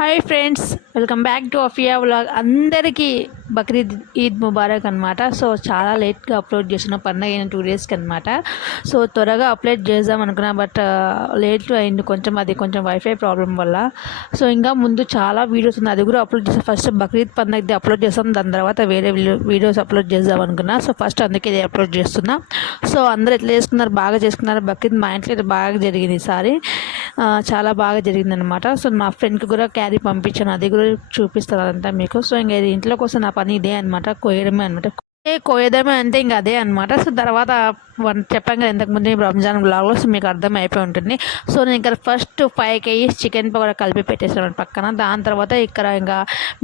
Hi friends, welcome back to Apphia vlog. అందరికీ బక్రీద్ ఈద్ ముబారక్ అనమాట. So చాలా లేట్గా అప్లోడ్ చేసిన పండగ అయిన 2 డేస్కి అనమాట. సో త్వరగా అప్లోడ్ చేద్దాం అనుకున్నా, బట్ లేట్ అయింది కొంచెం. అది కొంచెం వైఫై ప్రాబ్లం వల్ల. సో ఇంకా ముందు చాలా వీడియోస్ ఉన్నాయి, అది కూడా అప్లోడ్ చేస్తాం. ఫస్ట్ బక్రీద్ పండగది అప్లోడ్ చేస్తాం, దాని తర్వాత వేరే వీడియోస్ అప్లోడ్ చేద్దాం అనుకున్నా. సో ఫస్ట్ అందుకే ఇది అప్లోడ్ చేస్తున్నా. సో అందరూ ఎట్లా చేసుకున్నారు, బాగా చేసుకున్నారు బక్రీద్. మా ఇంట్లో అయితే బాగా జరిగింది ఈసారి, చాలా బాగా జరిగింది అనమాట. సో మా ఫ్రెండ్కి కూడా క్యారీ పంపించాను, అది కూడా చూపిస్తాను అదంతా మీకు. సో ఇంకా ఇంట్లో కోసం నా పని ఇదే అనమాట, కోయడమే అనమాట. కోయడమే అంటే ఇంకా అదే అనమాట. సో తర్వాత చెప్పాం కదా ఇంతకుముందు రంజాన్ బ్లాగ్లో, సో మీకు అర్థం అయిపోయి ఉంటుంది. సో నేను ఇక్కడ ఫస్ట్ 5 kgs చికెన్ పకోడా కలిపి పెట్టేసాను పక్కన. దాని తర్వాత ఇక్కడ ఇంకా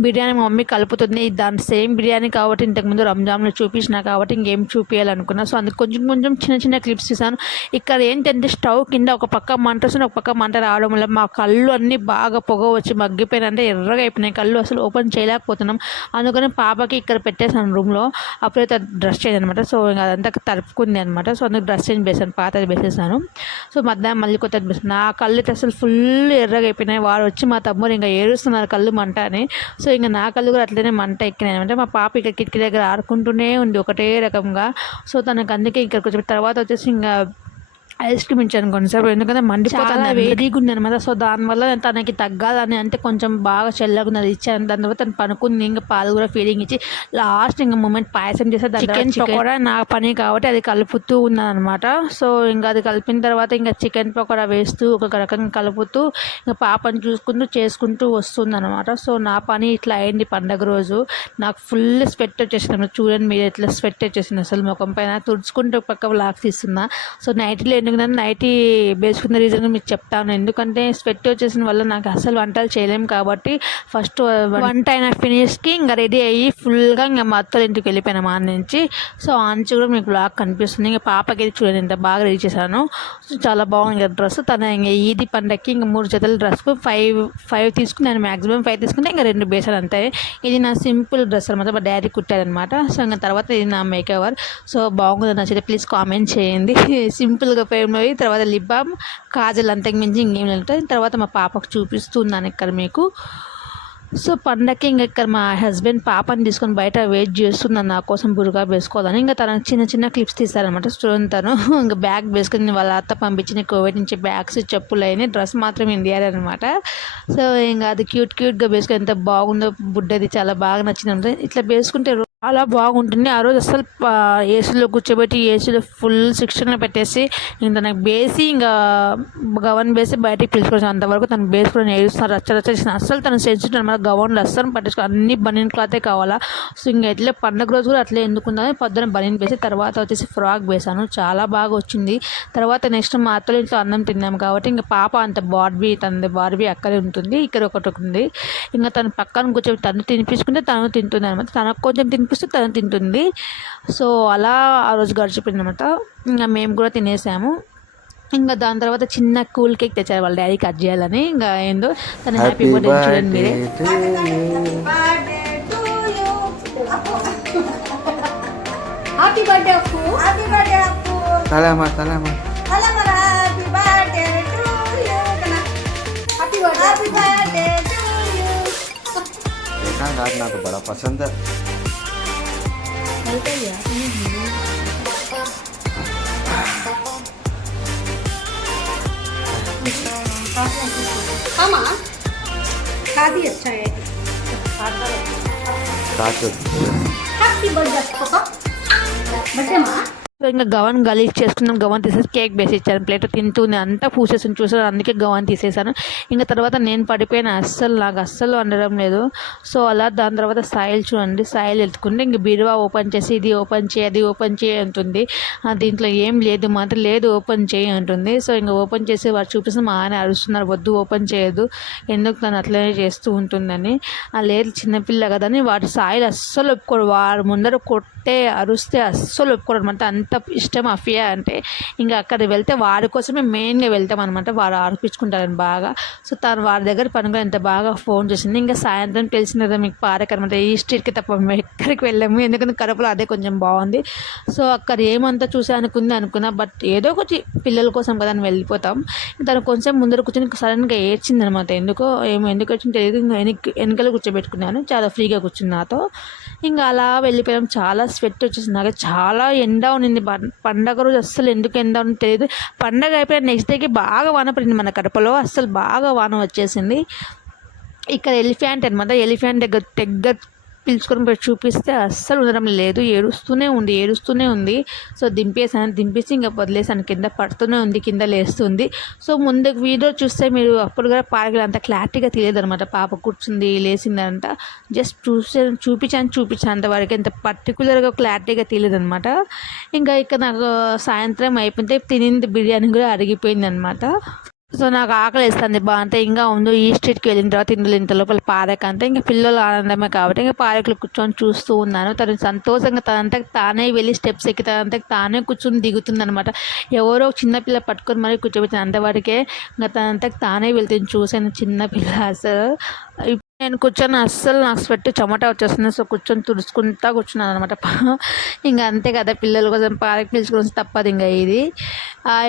బిర్యానీ మా మమ్మీ కలుపుతుంది. దాని సేమ్ బిర్యానీ కాబట్టి ఇంతకుముందు రంజాన్లో చూపించిన కాబట్టి ఇంకేం చూపించాలనుకున్నా. సో అందుకు కొంచెం కొంచెం చిన్న చిన్న క్లిప్స్ తీసాను. ఇక్కడ ఏంటంటే స్టవ్ కింద ఒక పక్క మంట వస్తుంది, ఒక పక్క మంట రావడం వల్ల మా కళ్ళు అన్నీ బాగా పొగ వచ్చి మగ్గిపోయినాయి, అంటే ఎర్రగా అయిపోయినాయి కళ్ళు, అసలు ఓపెన్ చేయలేకపోతున్నాం. అందుకని పాపకి ఇక్కడ పెట్టేసాను రూమ్లో. అప్పుడైతే డ్రెస్ చేయండి అనమాట. సో ఇంకా అదంతా తడుపుకుంది అనమాట. సో అందుకు డ్రెస్ చేంజ్ వేసాను, పాతది వేసేసాను. సో మధ్యాహ్నం మళ్ళీ కొత్తది వేసాను. నా కళ్ళు అసలు ఫుల్ ఎర్రగా అయిపోయినాయి. వాడు వచ్చి మా తమ్ముడు ఇంకా ఏడుస్తున్నారు కళ్ళు మంట అని. సో ఇంకా నా కళ్ళు కూడా అట్లనే మంట ఎక్కినాయి అనమాట. మా పాప ఇక్కడ కిటికీ దగ్గర ఆడుకుంటూనే ఉంది ఒకటే రకంగా. సో తనకు అందుకే ఇక్కడికి వచ్చి తర్వాత వచ్చేసి ఇంకా ఐస్ క్రీమ్ ఇచ్చాను కొంచెంసేపు, ఎందుకంటే మండిపోతుంది, వేడిగా ఉంది అనమాట. సో దానివల్ల తనకి తగ్గాలని అంటే కొంచెం బాగా చల్లగా ఉన్నది ఇచ్చాను. దాని తర్వాత తను పనుకుంది, ఇంకా పాలు కూడా ఫీలింగ్ ఇచ్చి లాస్ట్ ఇంకా మూమెంట్ పాయసం చేస్తే చికెన్ పకోడా నా పని కాబట్టి అది కలుపుతూ ఉన్నాను అనమాట. సో ఇంకా అది కలిపిన తర్వాత ఇంకా చికెన్ పకోడా వేస్తూ ఒక రకంగా కలుపుతూ ఇంకా పాపని చూసుకుంటూ చేసుకుంటూ వస్తుంది అనమాట. సో నా పని ఇట్లా అయింది పండగ రోజు. నాకు ఫుల్ స్వెట్ వచ్చేసింది, చూడండి మీరు ఎట్లా స్వెట్ వచ్చేసింది అసలు ముఖం పైన. తుడుచుకుంటూ పక్క లాక్ తీస్తున్నా. సో నైట్లో ఎందుకంటే నైటీ వేసుకున్న రీజన్ మీకు చెప్తాను, ఎందుకంటే స్వెట్ వచ్చేసిన వల్ల నాకు అసలు వంటలు చేయలేము కాబట్టి ఫస్ట్ వంట అయిన ఫినిష్కి ఇంకా రెడీ అయ్యి ఫుల్గా ఇంకా మా అత్తల ఇంటికి వెళ్ళిపోయినా మా నుంచి. సో ఆంచి కూడా మీకు బ్లాగ్ కనిపిస్తుంది. ఇంకా పాపకి చూడండి ఎంత బాగా రెడీ చేశాను. సో చాలా బాగుంది కదా డ్రెస్. తన ఇంకా ఈది పండగకి ఇంకా 3 జతల డ్రెస్ 5 తీసుకున్నాను, మ్యాక్సిమం 5 తీసుకుంటే ఇంకా 2 బేసాలు అంతే. ఇది నా సింపుల్ డ్రెస్ అనమాట, మా డాడీ కుట్టారనమాట. సో ఇంకా తర్వాత ఇది నా మేకవర్. సో బాగుంది నచ్చితే ప్లీజ్ కామెంట్ చేయండి. సింపుల్గా తర్వాత లిప్ బామ్, కాజల్, అంతకు మించి ఇంకేం ఉంటుంది. తర్వాత మా పాపకు చూపిస్తున్నాను ఇక్కడ మీకు. సో పండగకి ఇంకా ఇక్కడ మా హస్బెండ్ పాపని తీసుకొని బయట వెయిట్ చేస్తున్నాను నా కోసం బుర్గా వేసుకోవాలని. ఇంకా తనకు చిన్న చిన్న క్లిప్స్ తీస్తారనమాట. స్టూడెంట్ తను ఇంకా బ్యాగ్ వేసుకుని వాళ్ళ అత్త పంపించిన కోవిడ్ నుంచి బ్యాగ్స్, చెప్పులు అయినాయి, డ్రెస్ మాత్రం ఇండియాలో అనమాట. సో ఇంకా అది క్యూట్గా వేసుకుని ఎంత బాగుందో, బుడ్డది చాలా బాగా నచ్చింది. ఇట్లా వేసుకుంటే చాలా బాగుంటుంది. ఆ రోజు అసలు ఏసీలో కూర్చోబెట్టి ఏసీలో ఫుల్ 16లో పెట్టేసి ఇంకా నాకు బేసి ఇంకా గవన్ వేసి బయటికి పిలుచుకోవచ్చు. అంతవరకు తను వేసుకొని ఏడుస్తున్నారు, రచ్చ చేసిన. అస్సలు తను సెన్సిటివ్ అనమాట, గవన్లు అస్సలు పట్టించుకో, అన్ని బనీన్ క్లాతే కావాలా. సో ఇంకా ఎట్లే పండుగ రోజు కూడా అట్లే ఎందుకుందని పొద్దున బనీన్ వేసి తర్వాత వచ్చేసి ఫ్రాక్ వేసాను, చాలా బాగా వచ్చింది. తర్వాత నెక్స్ట్ మా అత్తల ఇంట్లో అన్నం తిన్నాము కాబట్టి ఇంకా పాప అంత తనది బార్బీ అక్కడే ఉంటుంది, ఇక్కడ ఒకటి ఉంది. ఇంకా తను పక్కన కూర్చొని తను తినిపించుకుంటే తను తింటుంది అనమాట, తనకు కొంచెం తినిపిస్తే తను తింటుంది. సో అలా ఆ రోజు గడిచిపోయింది అనమాట. ఇంకా మేము కూడా తినేసాము. ఇంకా దాని తర్వాత చిన్న కూల్ కేక్ తెచ్చారు వాళ్ళ డాడీ కట్ చేయాలని. ఇంకా ఏందో తను హ్యాపీ బర్త్డే చూడండి మీరే. Happy birthday Appu, happy birthday Appu, సలామా సలామా సలామా, happy birthday to you, happy birthday to you. देखा आज ना तो बड़ा पसंद है. मामा खादी अच्छा है. हैप्पी बर्थडे पापा, बर्थडे माँ. సో ఇంకా గవన్ గలీజ్ చేసుకున్నాం, గవన్ తీసేసి కేక్ వేసి ఇచ్చాను. ప్లేట్ తింటూనే అంతా పూసేసి చూసాను, అందుకే గవన్ తీసేసాను. ఇంకా తర్వాత నేను పడిపోయిన, నాకు అస్సలు వండడం లేదు. సో అలా దాని తర్వాత సాయిల్ చూడండి, సాయిల్ ఎత్తుకుంటే ఇంక బీరువా ఓపెన్ చేసి ఇది ఓపెన్ చేయి, అది ఓపెన్ చేయి అంటుంది. దీంట్లో ఏం లేదు మాత్రం లేదు, ఓపెన్ చేయి అంటుంది. సో ఇంకా ఓపెన్ చేసి వారు చూపిస్తే మా ఆయన అరుస్తున్నారు, వద్దు ఓపెన్ చేయదు, ఎందుకు తను అట్లనే చేస్తూ ఉంటుందని. లేదు చిన్నపిల్ల కదని వాటి సాయిల్ అస్సలు ఒప్పుకోడు, వాడు ముందర కొట్టే అరుస్తే అస్సలు ఒప్పుకోడు అనమాట. అంత ఇష్టం అఫియా అంటే. ఇంకా అక్కడ వెళ్తే వాడి కోసమే మెయిన్గా వెళ్తాం అనమాట. వాడు ఆడిపించుకుంటారని బాగా. సో తను వాడి దగ్గర పనుకొని ఎంత బాగా ఫోన్ చేసింది. ఇంకా సాయంత్రం తెలిసిన కదా మీకు పార్క్ అనమాట. ఈ స్ట్రీట్కి తప్ప మేము ఎక్కడికి వెళ్ళాము, ఎందుకంటే కడపలో అదే కొంచెం బాగుంది. సో అక్కడ ఏమంతా చూసా అనుకున్నా, బట్ ఏదో ఒకటి పిల్లల కోసం కదా అని వెళ్ళిపోతాం. తను కొంచెం ముందర కూర్చొని సడన్గా ఏడ్చింది అనమాట. ఎందుకు వచ్చింది తెలియదు. ఇంకా వెనకాల కూర్చోబెట్టుకున్నాను, చాలా ఫ్రీగా కూర్చుని నాతో. ఇంకా అలా వెళ్ళిపోయాం. చాలా స్వెట్ వచ్చేసింది నాకు, చాలా ఎండ ఉన్నింది. పండగ రోజు అస్సలు ఎందుకు ఎండ ఉన్నది తెలియదు. పండగ అయిపోయిన నెక్స్ట్ డేకి బాగా వాన పడింది మన కడపలో, అస్సలు బాగా వాన వచ్చేసింది. ఇక్కడ ఎలిఫెంట్ అనమాట. ఎలిఫెంట్ దగ్గర పిలుచుకొని పోయి చూపిస్తే అస్సలు ఉండడం లేదు, ఏడుస్తూనే ఉంది. సో దింపేసి ఇంకా వదిలేసాను. కింద పడుతూనే ఉంది, కింద లేస్తుంది. సో ముందు వీడియో చూస్తే మీరు అప్పుడు కూడా పార్కులు అంత క్లారిటీగా తెలియదు అనమాట. పాప కూర్చుంది లేచిందంట, జస్ట్ చూపించాను అంతవరకు, ఎంత పర్టికులర్గా క్లారిటీగా తెలియదు అనమాట. ఇంకా ఇక్కడ నాకు సాయంత్రం అయిపోతే తినింది బిర్యానీ కూడా అరిగిపోయింది అనమాట. సో నాకు ఆకలి వేస్తుంది అంతే. ఇంకా ఉందో ఈ స్ట్రీట్కి వెళ్ళిన తర్వాత ఇంత లోపల పార్క్ అంతా ఇంకా పిల్లలు ఆనందమే కాబట్టి ఇంకా పార్కులో కూర్చొని చూస్తూ ఉన్నాను. తను సంతోషంగా తనంతకు తానే వెళ్ళి స్టెప్స్ ఎక్కి తనంతకు తానే కూర్చొని దిగుతుంది అనమాట. ఎవరో చిన్నపిల్ల పట్టుకొని మరీ కూర్చోబెట్టిన అంతవరకే ఇంకా తనంతకు తానే వెళ్తుంది. చూసాను చిన్నపిల్ల అసలు. నేను కూర్చొని అస్సలు నాకు స్వెట్ చెమట వచ్చేస్తుంది. సో కూర్చొని తుడుచుకుంటా కూర్చున్నాను అనమాట. ఇంకా అంతే కదా, పిల్లల కోసం పార్క్ పిలుచుకొని తప్పదు ఇంకా ఇది.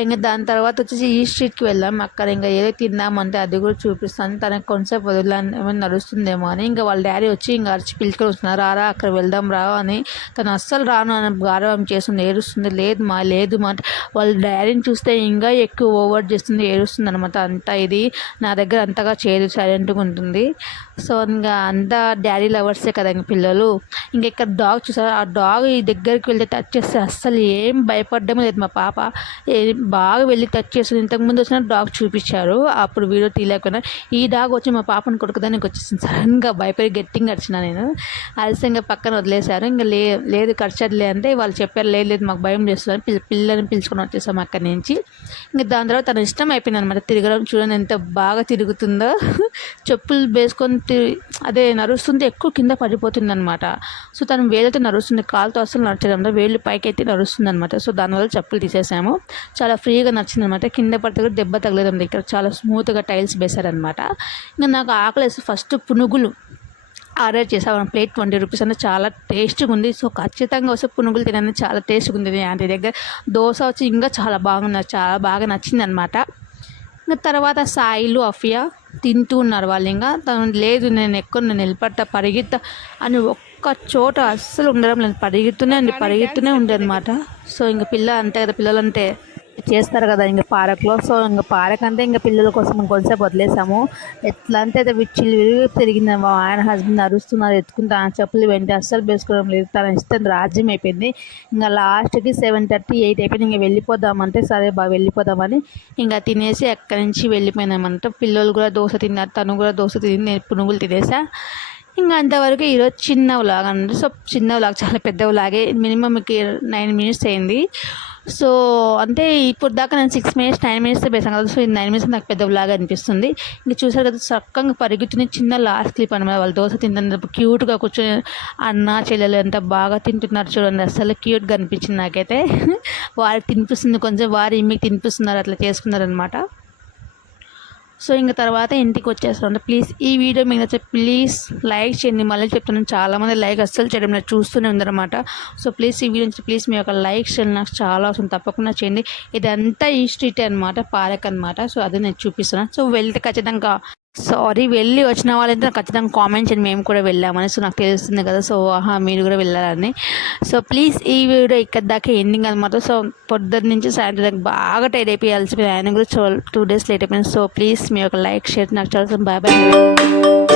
ఇంకా దాని తర్వాత వచ్చేసి ఈ స్ట్రీట్కి వెళ్ళాం. అక్కడ ఇంకా ఏదో తిందామంటే అది కూడా చూపిస్తాను. తనకు కొంచెం వదిలాను, ఏమైనా నడుస్తుందేమో అని. ఇంకా వాళ్ళ డాడీ వచ్చి ఇంకా అరిచి పిలుచుకొని వస్తున్నారు, రారా అక్కడ వెళ్దాం రా అని. తను అస్సలు రాను అని గారవం చేస్తుంది, ఏడుస్తుంది. లేదు మా అంటే వాళ్ళ డాడీని చూస్తే ఇంకా ఎక్కువ ఓవర్ చేస్తుంది, ఏడుస్తుంది అనమాట. అంతా ఇది నా దగ్గర అంతగా చేయదు, సైలెంట్గా ఉంటుంది. సో ఇంకా అంతా డాడీ లవర్సే కదా ఇంక పిల్లలు. ఇంకా ఇక్కడ డాగ్ చూసారు, ఆ డాగ్ ఈ దగ్గరికి వెళ్తే టచ్ చేస్తే అస్సలు ఏం భయపడడమే లేదు మా పాప. బాగా వెళ్ళి టచ్ చేస్తుంది. ఇంతకుముందు వచ్చిన డాగ్ చూపించారు, అప్పుడు వీడియో తీయలేకుండా ఈ డాగ్ వచ్చి మా పాపను కొడుకుదానికి వచ్చేసింది. సడన్గా భయపడి గట్టిగా అరిచిన నేను. ఆలస్యంగా పక్కన వదిలేశారు. ఇంకా లేదు ఖర్చట్లే అంటే వాళ్ళు చెప్పారు, లేదు మాకు భయం చేస్తుంది. పిల్లని పిలుచుకొని వచ్చేసాము అక్కడి నుంచి. ఇంకా దాని తర్వాత తన ఇష్టం అయిపోయింది అనమాట తిరగడం. చూడండి ఎంత బాగా తిరుగుతుందో. చెప్పులు వేసుకొని అదే నడుస్తుంది, ఎక్కువ కింద పడిపోతుంది అనమాట. సో తను వేలతో నడుస్తుంది, కాలుతో అసలు నడచడంలో వేళ్ళు పైకి అయితే నడుస్తుంది అనమాట. సో దానివల్ల చెప్పులు తీసేసాము. చాలా ఫ్రీగా నచ్చింది అనమాట. కింద పడితే కూడా దెబ్బ తగలేదండి. ఇక్కడ చాలా స్మూత్గా టైల్స్ వేశారనమాట. ఇంకా నాకు ఆకలి ఫస్ట్ పునుగులు ఆర్డర్ చేసాను. ప్లేట్ 20 రూపీస్ అంటే చాలా టేస్ట్గా ఉంది. సో ఖచ్చితంగా వస్తే పునుగులు తినని చాలా టేస్ట్గా ఉంది. ఆంటీ దగ్గర దోశ వచ్చి ఇంకా చాలా బాగా నచ్చింది అనమాట. ఇంకా తర్వాత సాయిలు అఫియా తింటూ ఉన్నారు వాళ్ళు. ఇంకా తను లేదు నేను నిలబడతా పరిగెత్తా అని ఒక్క చోట అస్సలు ఉండడం లేదు, పరిగెత్తునే ఉంది అనమాట. సో ఇంకా పిల్ల అంతే కదా, పిల్లలంటే చేస్తారు కదా ఇంకా పార్క్లో. సో ఇంకా పార్క్ అంటే ఇంకా పిల్లల కోసం కొంచెంసేపు వదిలేసాము. ఎట్లా అంటే అయితే విచ్చిలు తిరిగింది. ఆయన హస్బెండ్ అరుస్తున్నారు, ఎత్తుకుంటా చెప్పులు వెంటే అస్సలు వేసుకోవడం లేదు. తన ఇష్టం రాజ్యం అయిపోయింది. ఇంకా లాస్ట్కి 7:30, 8 అయిపోయింది. ఇంకా వెళ్ళిపోదామంటే సరే వెళ్ళిపోదామని ఇంకా తినేసి అక్కడి నుంచి వెళ్ళిపోయినామంట. పిల్లలు కూడా దోశ తిన్నారు, తను కూడా దోశ తిని, నేను పునుగులు తినేసా. ఇంకా అంతవరకు ఈరోజు చిన్న వ్లాగ్ అన్నది. సో చిన్న వ్లాగ్ చాలా పెద్ద వ్లాగే, మినిమం మీకు 9 మినిట్స్ అయింది. సో అంటే ఇప్పుడు దాకా నేను 6 మినిట్స్ 9 మినిట్స్ వేసాను కదా. సో 9 మినిట్స్ నాకు పెద్ద వ్లాగ్ అనిపిస్తుంది. ఇంకా చూసారు కదా చక్కగా పరిగెత్తుని చిన్న లాస్ట్ క్లిప్ అనమాట. వాళ్ళు దోశ తింటున్నారు, క్యూట్గా కూర్చొని అన్న చెల్లెలు ఎంత బాగా తింటున్నారు చూడండి. అసలు క్యూట్గా అనిపించింది నాకైతే. వారికి తినిపిస్తుంది కొంచెం, వారు మీకు తినిపిస్తున్నారు, అట్లా చేసుకున్నారనమాట. సో ఇంకా తర్వాత ఇంటికి వచ్చేస్తాను. ప్లీజ్ ఈ వీడియో మీకు నచ్చే ప్లీజ్ లైక్ చేయండి. మళ్ళీ చెప్తున్నాను, చాలామంది లైక్ అస్సలు చేయడం నేను చూస్తూనే ఉందన్నమాట. సో ప్లీజ్ ఈ వీడియో ప్లీజ్ మీ యొక్క లైక్ చేయండి, నాకు చాలా అవసరం, తప్పకుండా చేయండి. ఇదంతా ఈ స్ట్రీట్ అనమాట, పార్క్ అనమాట. సో అదే నేను చూపిస్తున్నాను. సో వెళ్తే ఖచ్చితంగా వెళ్ళి వచ్చిన వాళ్ళైతే ఖచ్చితంగా కామెంట్ చేయండి, మేము కూడా వెళ్ళామని. సో నాకు తెలుస్తుంది కదా, సో మీరు కూడా వెళ్ళాలని. సో ప్లీజ్ ఈ వీడియో ఇక్కడ దాకా ఎండింగ్ అనమాట. సో పొద్దున్న నుంచి సాయంత్రం దాకా బాగా టైర్ అయిపోయి అలసిపోయి ఆయన కూడా 2 డేస్ లేట్ అయిపోయింది. సో ప్లీజ్ మీ యొక్క లైక్ షేర్ నాకు చాలా బాయ్.